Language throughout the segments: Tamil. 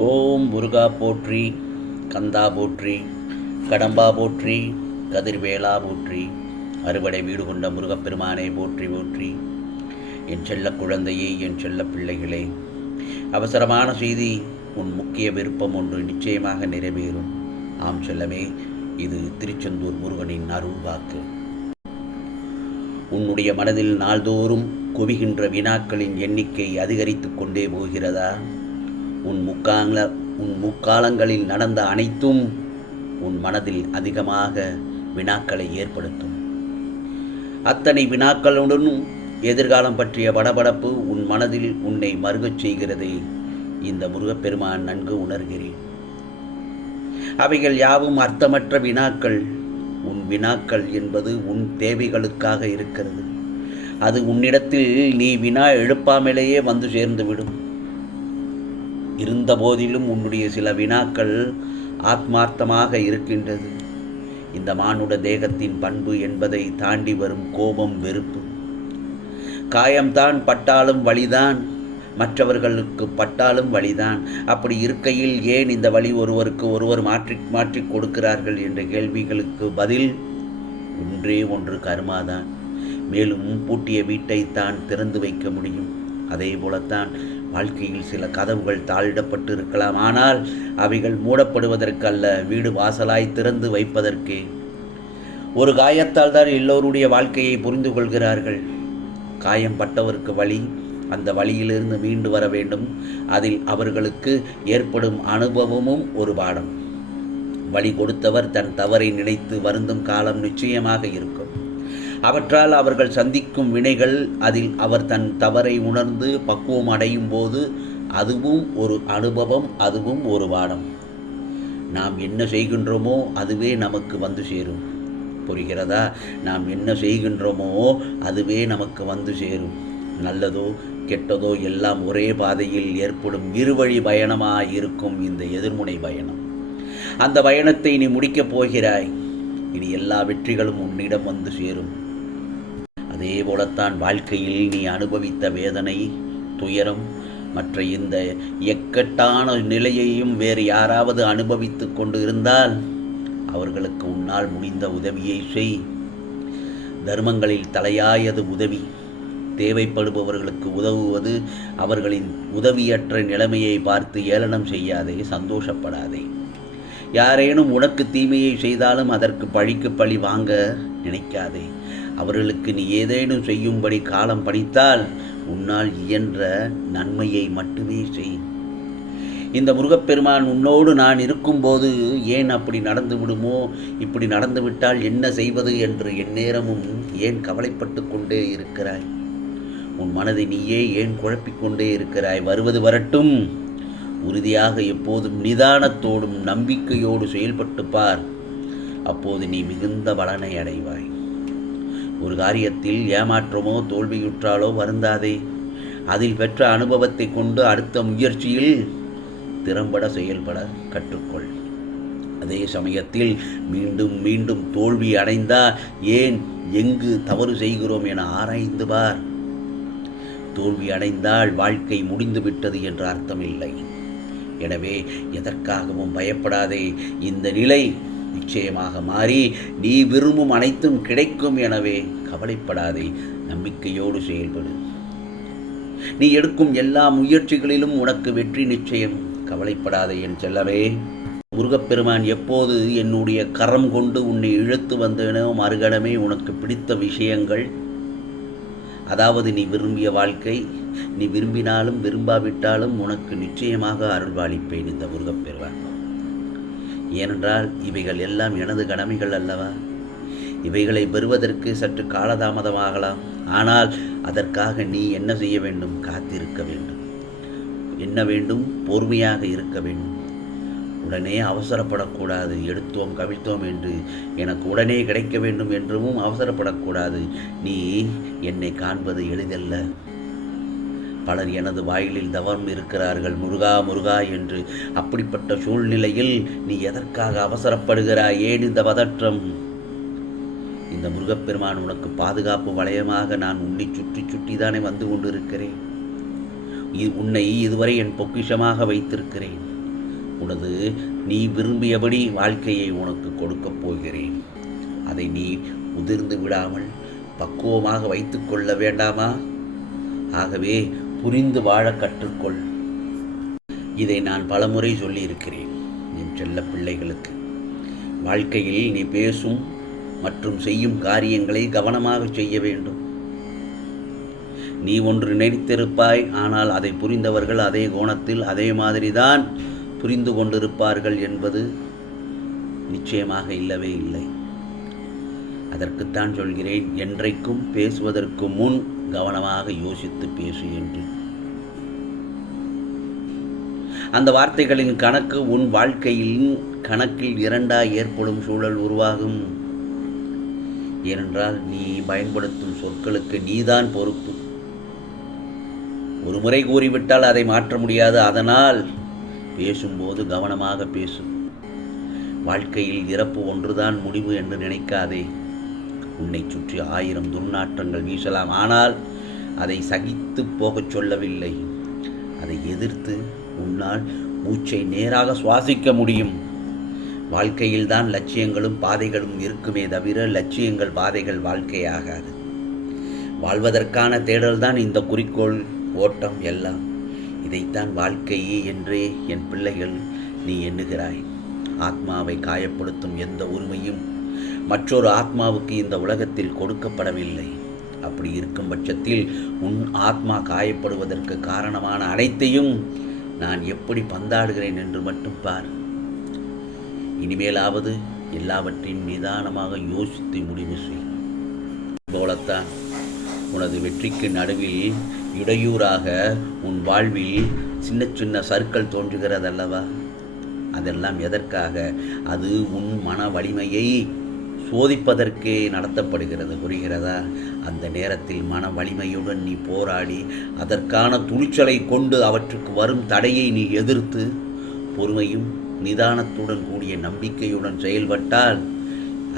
ஓம் முருகா போற்றி, கந்தா போற்றி, கடம்பா போற்றி, கதிர்வேலா போற்றி, அறுபடை வீடு கொண்ட முருகப்பெருமானை போற்றி போற்றி. என் செல்ல குழந்தையே, என் செல்ல பிள்ளைகளே, அவசரமான செய்தி. உன் முக்கிய விருப்பம் ஒன்று நிச்சயமாக நிறைவேறும். ஆம் செல்லமே, இது திருச்செந்தூர் முருகனின் அருள் வாக்கு. உன்னுடைய மனதில் நாள்தோறும் குவிகின்ற வினாக்களின் எண்ணிக்கை அதிகரித்து கொண்டே போகிறதா? உன் முக்காலங்களில் நடந்த அனைத்தும் உன் மனதில் அதிகமாக வினாக்களை ஏற்படுத்தும். அத்தனை வினாக்களுடனும் எதிர்காலம் பற்றிய படபடப்பு உன் மனதில் உன்னை மருகச் செய்கிறதை இந்த முருகப்பெருமான் நன்கு உணர்கிறேன். அவைகள் யாவும் அர்த்தமற்ற வினாக்கள். உன் வினாக்கள் என்பது உன் தேவைகளுக்காக இருக்கிறது. அது உன்னிடத்தில் நீ வினா எழுப்பாமலேயே வந்து சேர்ந்துவிடும். இருந்த போதிலும் உன்னுடைய சில வினாக்கள் ஆத்மார்த்தமாக இருக்கின்றது. இந்த மானுட தேகத்தின் பண்பு என்பதை தாண்டி வரும் கோபம், வெறுப்பு. காயம்தான் பட்டாலும் வலிதான், மற்றவர்களுக்கு பட்டாலும் வலிதான். அப்படி இருக்கையில் ஏன் இந்த வழி ஒருவருக்கு ஒருவர் மாற்றி கொடுக்கிறார்கள் என்ற கேள்விகளுக்கு பதில் ஒன்றே ஒன்று, கர்மாதான். மேலும் பூட்டிய வீட்டைத்தான் திறந்து வைக்க முடியும். அதே போலத்தான் வாழ்க்கையில் சில கதவுகள் தாளிடப்பட்டு இருக்கலாம். ஆனால் அவைகள் மூடப்படுவதற்கல்ல, வீடு வாசலாய் திறந்து வைப்பதற்கே. ஒரு காயத்தால் தான் எல்லோருடைய வாழ்க்கையை புரிந்து கொள்கிறார்கள். காயம் பட்டவருக்கு வலி, அந்த வழியிலிருந்து மீண்டு வர வேண்டும். அதில் அவர்களுக்கு ஏற்படும் அனுபவமும் ஒரு பாடம். வழி கொடுத்தவர் தன் தவறை நினைத்து வருந்தும் காலம் நிச்சயமாக இருக்கும். அவற்றால் அவர்கள் சந்திக்கும் வினைகள், அதில் அவர் தன் தவறை உணர்ந்து பக்குவம் அடையும் போது அதுவும் ஒரு அனுபவம், அதுவும் ஒரு பாடம். நாம் என்ன செய்கின்றோமோ அதுவே நமக்கு வந்து சேரும். புரிகிறதா? நாம் என்ன செய்கின்றோமோ அதுவே நமக்கு வந்து சேரும். நல்லதோ கெட்டதோ எல்லாம் ஒரே பாதையில் ஏற்படும் இருவழி பயணமாயிருக்கும் இந்த எதிர்முனை பயணம். அந்த பயணத்தை நீ முடிக்கப் போகிறாய். இனி எல்லா வெற்றிகளும் உன்னிடம் வந்து சேரும். அதே போலத்தான் வாழ்க்கையில் நீ அனுபவித்த வேதனை, துயரம், மற்ற இந்த எக்கட்டான நிலையையும் வேறு யாராவது அனுபவித்து கொண்டு இருந்தால் அவர்களுக்கு உன்னால் முடிந்த உதவியை செய். தர்மங்களில் தலையாயது உதவி. தேவைப்படுபவர்களுக்கு உதவுவது. அவர்களின் உதவியற்ற நிலைமையை பார்த்து ஏளனம் செய்யாதே, சந்தோஷப்படாதே. யாரேனும் உனக்கு தீமையை செய்தாலும் அதற்கு பழிக்கு பழி வாங்க நினைக்காதே. அவர்களுக்கு நீ ஏதேனும் செய்யும்படி காலம் பணித்தால் உன்னால் இயன்ற நன்மையை மட்டுமே செய். இந்த முருகப்பெருமான் உன்னோடு நான் இருக்கும்போது ஏன் அப்படி நடந்து விடுமோ, இப்படி நடந்துவிட்டால் என்ன செய்வது என்று எந்நேரமும் ஏன் கவலைப்பட்டு கொண்டே இருக்கிறாய்? உன் மனதை நீயே ஏன் குழப்பிக்கொண்டே இருக்கிறாய்? வருவது வரட்டும். உறுதியாக எப்போதும் நிதானத்தோடும் நம்பிக்கையோடு செயல்பட்டு பார். அப்போது நீ மிகுந்த பலனை அடைவாய். ஒரு காரியத்தில் ஏமாற்றமோ தோல்வியுற்றாலோ வருந்தாதே. அதில் பெற்ற அனுபவத்தை கொண்டு அடுத்த முயற்சியில் திறம்பட செயல்பட கற்றுக்கொள். அதே சமயத்தில் மீண்டும் மீண்டும் தோல்வி அடைந்தால் ஏன், எங்கு தவறு செய்கிறோம் என ஆராய்ந்து பார். தோல்வி அடைந்தால் வாழ்க்கை முடிந்துவிட்டது என்ற அர்த்தம் இல்லை. எனவே எதற்காகவும் பயப்படாதே. இந்த நிலை நிச்சயமாக மாறி நீ விரும்பும் அனைத்தும் கிடைக்கும். எனவே கவலைப்படாதே, நம்பிக்கையோடு செயல்படு. நீ எடுக்கும் எல்லா முயற்சிகளிலும் உனக்கு வெற்றி நிச்சயம். கவலைப்படாதே என் செல்லவே. முருகப்பெருமான் எப்போது என்னுடைய கரம் கொண்டு உன்னை இழுத்து வந்தேனோ மறுகணமே உனக்கு பிடித்த விஷயங்கள், அதாவது நீ விரும்பிய வாழ்க்கை, நீ விரும்பினாலும் விரும்பாவிட்டாலும் உனக்கு நிச்சயமாக அருள்வாளிப்பேன் இந்த முருகப்பெருமான். ஏனென்றால் இவைகள் எல்லாம் எனது கடமைகள் அல்லவா? இவைகளை பெறுவதற்கு சற்று காலதாமதமாகலாம். ஆனால் அதற்காக நீ என்ன செய்ய வேண்டும்? காத்திருக்க வேண்டும். என்ன வேண்டும்? பொறுமையாக இருக்க வேண்டும். உடனே அவசரப்படக்கூடாது. எடுத்தோம் கவிழ்த்தோம் என்று எனக்கு உடனே கிடைக்க வேண்டும் என்றும் அவசரப்படக்கூடாது. நீ என்னை காண்பது எளிதல்ல. பலர் எனது வாயிலில் தவம் இருக்கிறார்கள், முருகா முருகா என்று. அப்படிப்பட்ட சூழ்நிலையில் நீ எதற்காக அவசரப்படுகிறாய்? ஏன் இந்த பதற்றம்? இந்த முருகப்பெருமான் உனக்கு பாதுகாப்பு வளையமாக நான் உன்னை சுற்றி சுற்றி தானே வந்து கொண்டிருக்கிறேன். உன்னை இதுவரை என் பொக்கிஷமாக வைத்திருக்கிறேன். உனது நீ விரும்பியபடி வாழ்க்கையை உனக்கு கொடுக்கப் போகிறேன். அதை நீ உதிர்ந்து விடாமல் பக்குவமாக வைத்து கொள்ள வேண்டாமா? ஆகவே புரிந்து வாழ கற்றுக்கொள். இதை நான் பலமுறை சொல்லியிருக்கிறேன் என் செல்ல பிள்ளைகளுக்கு. வாழ்க்கையில் நீ பேசும் மற்றும் செய்யும் காரியங்களை கவனமாக செய்ய வேண்டும். நீ ஒன்று நினைத்திருப்பாய், ஆனால் அதை புரிந்தவர்கள் அதே கோணத்தில் அதே மாதிரிதான் புரிந்து கொண்டிருப்பார்கள் என்பது நிச்சயமாக இல்லவே இல்லை. அதற்குத்தான் சொல்கிறேன், என்றைக்கும் பேசுவதற்கு முன் கவனமாக யோசித்து பேசு என்று. அந்த வார்த்தைகளின் கணக்கு உன் வாழ்க்கையின் கணக்கில் இரண்டாய் ஏற்படும் சூழல் உருவாகும். ஏனென்றால் நீ பயன்படுத்தும் சொற்களுக்கு நீதான் பொறுப்பு. ஒரு முறை கூறிவிட்டால் அதை மாற்ற முடியாது. அதனால் பேசும்போது கவனமாக பேசு. வாழ்க்கையில் இறப்பு ஒன்றுதான் முடிவு என்று நினைக்காதே. உன்னை சுற்றி 1000 துர்நாற்றங்கள் வீசலாம், ஆனால் அதை சகித்து போகச் சொல்லவில்லை. அதை எதிர்த்து உன்னால் மூச்சை நேராக சுவாசிக்க முடியும். வாழ்க்கையில்தான் லட்சியங்களும் பாதைகளும் இருக்குமே தவிர லட்சியங்கள் பாதைகள் வாழ்க்கையாகாது. வாழ்வதற்கான தேடல்தான் இந்த குறிக்கோள், ஓட்டம் எல்லாம். இதைத்தான் வாழ்க்கையே என்றே என் பிள்ளைகள் நீ எண்ணுகிறாய். ஆத்மாவை காயப்படுத்தும் எந்த உரிமையும் மற்றொரு ஆத்மாவுக்கு இந்த உலகத்தில் கொடுக்கப்படவில்லை. அப்படி இருக்கும் பட்சத்தில் உன் ஆத்மா காயப்படுவதற்கு காரணமான அனைத்தையும் நான் எப்படி பந்தாடுகிறேன் என்று மட்டும் பார். இனிமேலாவது எல்லாவற்றையும் நிதானமாக யோசித்து முடிவு செய். போலத்தான் உனது வெற்றிக்கு நடுவில் இடையூறாக உன் வாழ்வில் சின்ன சின்ன சறுக்கல் தோன்றுகிறதல்லவா? அதெல்லாம் எதற்காக? அது உன் மன வலிமையை சோதிப்பதற்கே நடத்தப்படுகிறது. புரிகிறதா? அந்த நேரத்தில் மன வலிமையுடன் நீ போராடி அதற்கான துணிச்சலை கொண்டு அவற்றுக்கு வரும் தடையை நீ எதிர்த்து பொறுமையும் நிதானத்துடன் கூடிய நம்பிக்கையுடன் செயல்பட்டால்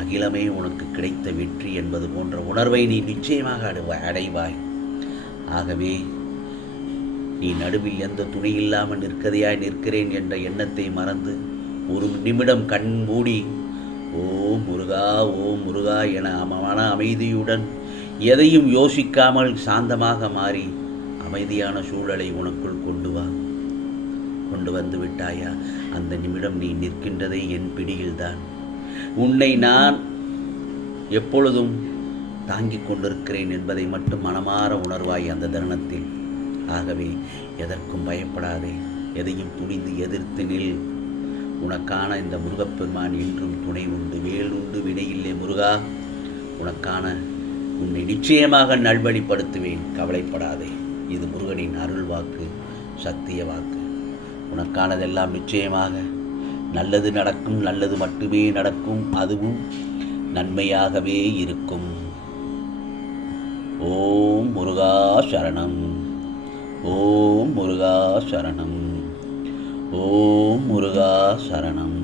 அகிலமே உனக்கு கிடைத்த வெற்றி என்பது போன்ற உணர்வை நீ நிச்சயமாக அடைவாய். ஆகவே நீ நடுவில் எந்த துணை இல்லாமல் நிற்கிறேன் என்ற எண்ணத்தை மறந்து ஒரு நிமிடம் கண் மூடி ஓம் முருகா ஓம் முருகா என மன அமைதியுடன் எதையும் யோசிக்காமல் சாந்தமாக மாறி அமைதியான சூழலை உனக்குள் கொண்டு வந்து விட்டாயா? அந்த நிமிடம் நீ நிற்கின்றதே என் பிடியில்தான். உன்னை நான் எப்பொழுதும் தாங்கிக் கொண்டிருக்கிறேன் என்பதை மட்டும் மனமாற உணர்வாய் அந்த தருணத்தில். ஆகவே எதற்கும் பயப்படாதே, எதையும் துணிந்து எதிர்த்து நில். உனக்கான இந்த முருகப்பெருமான் என்றும் துணை உண்டு, வேல் உண்டு, வினையில்லை முருகா. உன்னை நிச்சயமாக நல்வழிப்படுத்துவேன், கவலைப்படாதே. இது முருகனின் அருள் வாக்கு, சத்திய வாக்கு. உனக்கானதெல்லாம் நிச்சயமாக நல்லது நடக்கும், நல்லது மட்டுமே நடக்கும், அதுவும் நன்மையாகவே இருக்கும். ஓம் முருகா சரணம், ஓம் முருகா சரணம், ஓம் முருகா சரணம்.